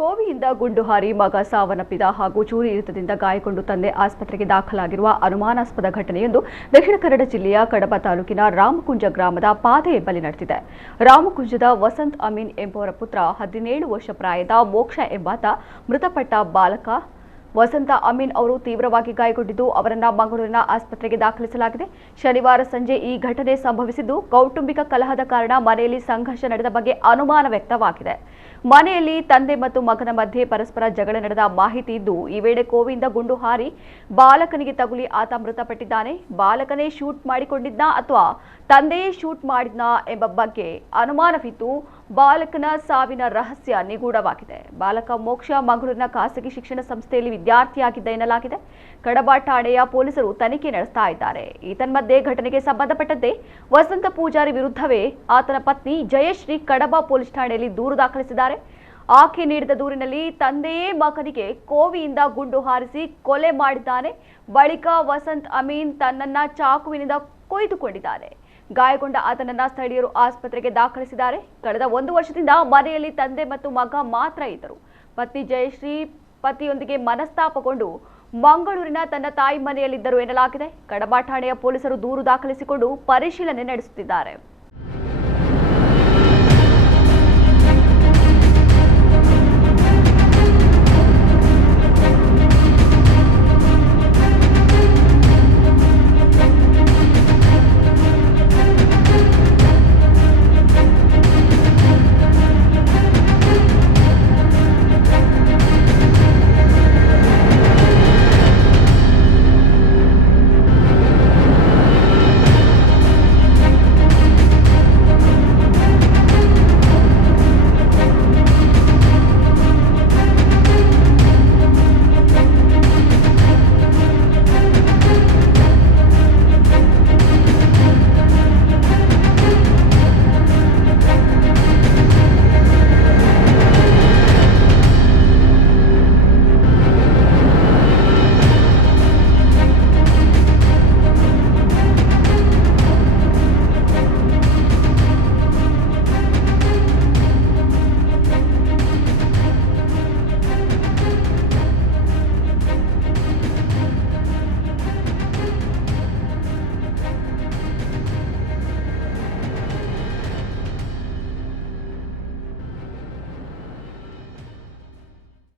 ಕೋವಿಯಿಂದ ಗುಂಡು ಹಾರಿ ಮಗ ಸಾವನ್ನಪ್ಪಿದ ಹಾಗೂ ಚೂರಿ ಇರಿತದಿಂದ ಗಾಯಗೊಂಡು ತಂದೆ ಆಸ್ಪತ್ರೆಗೆ ದಾಖಲಾಗಿರುವ ಅನುಮಾನಾಸ್ಪದ ಘಟನೆಯೊಂದು ದಕ್ಷಿಣ ಕನ್ನಡ ಜಿಲ್ಲೆಯ ಕಡಬ ತಾಲೂಕಿನ ರಾಮಕುಂಜ ಗ್ರಾಮದ ಪಾದೆಯಬ್ಬಲಿ ನಡೆದಿದೆ. ರಾಮಕುಂಜದ ವಸಂತ್ ಅಮೀನ್ ಎಂಬುವರ ಪುತ್ರ 17 ವರ್ಷ ಪ್ರಾಯದ ಮೋಕ್ಷ ಎಂಬಾತ ಮೃತಪಟ್ಟ ಬಾಲಕ ವಸಂತ ಅಮೀನ್ ಅವರು ತೀವ್ರವಾಗಿ ಗಾಯಗೊಂಡಿದ್ದು ಅವರನ್ನು ಮಂಗಳೂರಿನ ಆಸ್ಪತ್ರೆಗೆ ದಾಖಲಿಸಲಾಗಿದೆ. ಶನಿವಾರ ಸಂಜೆ ಈ ಘಟನೆ ಸಂಭವಿಸಿದ್ದು ಕೌಟುಂಬಿಕ ಕಲಹದ ಕಾರಣ ಮನೆಯಲ್ಲಿ ಸಂಘರ್ಷ ನಡೆದ ಬಗ್ಗೆ ಅನುಮಾನ ವ್ಯಕ್ತವಾಗಿದೆ. ಮನೆಯಲ್ಲಿ ತಂದೆ ಮತ್ತು ಮಗನ ಮಧ್ಯೆ ಪರಸ್ಪರ ಜಗಳ ನಡೆದ ಮಾಹಿತಿ ಇದ್ದು, ಈ ವೇಳೆ ಕೋವಿಯಿಂದ ಗುಂಡು ಹಾರಿ ಬಾಲಕನಿಗೆ ತಗುಲಿ ಆತ ಮೃತಪಟ್ಟಿದ್ದಾನೆ. ಬಾಲಕನೇ ಶೂಟ್ ಮಾಡಿಕೊಂಡಿದ್ನಾ ಅಥವಾ ತಂದೆಯೇ ಶೂಟ್ ಮಾಡಿದ್ನಾ ಎಂಬ ಬಗ್ಗೆ ಅನುಮಾನವಿದ್ದು ಬಾಲಕನ ಸಾವಿನ ರಹಸ್ಯ ನಿಗೂಢವಾಗಿದೆ. ಬಾಲಕ ಮೋಕ್ಷ ಮಂಗಳೂರಿನ ಖಾಸಗಿ ಶಿಕ್ಷಣ ಸಂಸ್ಥೆಯಲ್ಲಿ ವಿದ್ಯಾರ್ಥಿಯಾಗಿದ್ದ ಎನ್ನಲಾಗಿದೆ. ಕಡಬ ಠಾಣೆಯ ಪೊಲೀಸರು ತನಿಖೆ ನಡೆಸ್ತಾ ಇದ್ದಾರೆ. ಈತನ್ಮಧ್ಯೆ ಘಟನೆಗೆ ಸಂಬಂಧಪಟ್ಟಂತೆ ವಸಂತ ಪೂಜಾರಿ ವಿರುದ್ಧವೇ ಆತನ ಪತ್ನಿ ಜಯಶ್ರೀ ಕಡಬ ಪೊಲೀಸ್ ಠಾಣೆಯಲ್ಲಿ ದೂರು ದಾಖಲಿಸಿದ್ದಾರೆ. ಆಕೆ ನೀಡಿದ ದೂರಿನಲ್ಲಿ ತಂದೆಯೇ ಮಗನಿಗೆ ಕೋವಿಯಿಂದ ಗುಂಡು ಹಾರಿಸಿ ಕೊಲೆ ಮಾಡಿದ್ದಾನೆ. ಬಳಿಕ ವಸಂತ್ ಅಮೀನ್ ತನ್ನನ್ನ ಚಾಕುವಿನಿಂದ ಕೊಯ್ದುಕೊಂಡಿದ್ದಾನೆ. ಗಾಯಗೊಂಡ ಆತನನ್ನ ಸ್ಥಳೀಯರು ಆಸ್ಪತ್ರೆಗೆ ದಾಖಲಿಸಿದ್ದಾರೆ. ಕಳೆದ 1 ವರ್ಷದಿಂದ ಮನೆಯಲ್ಲಿ ತಂದೆ ಮತ್ತು ಮಗ ಮಾತ್ರ ಇದ್ದರು. ಪತ್ನಿ ಜಯಶ್ರೀ ಪತಿಯೊಂದಿಗೆ ಮನಸ್ತಾಪಗೊಂಡು ಮಂಗಳೂರಿನ ತನ್ನ ತಾಯಿ ಮನೆಯಲ್ಲಿದ್ದರು ಎನ್ನಲಾಗಿದೆ. ಕಡಬ ಠಾಣೆಯ ಪೊಲೀಸರು ದೂರು ದಾಖಲಿಸಿಕೊಂಡು ಪರಿಶೀಲನೆ ನಡೆಸುತ್ತಿದ್ದಾರೆ.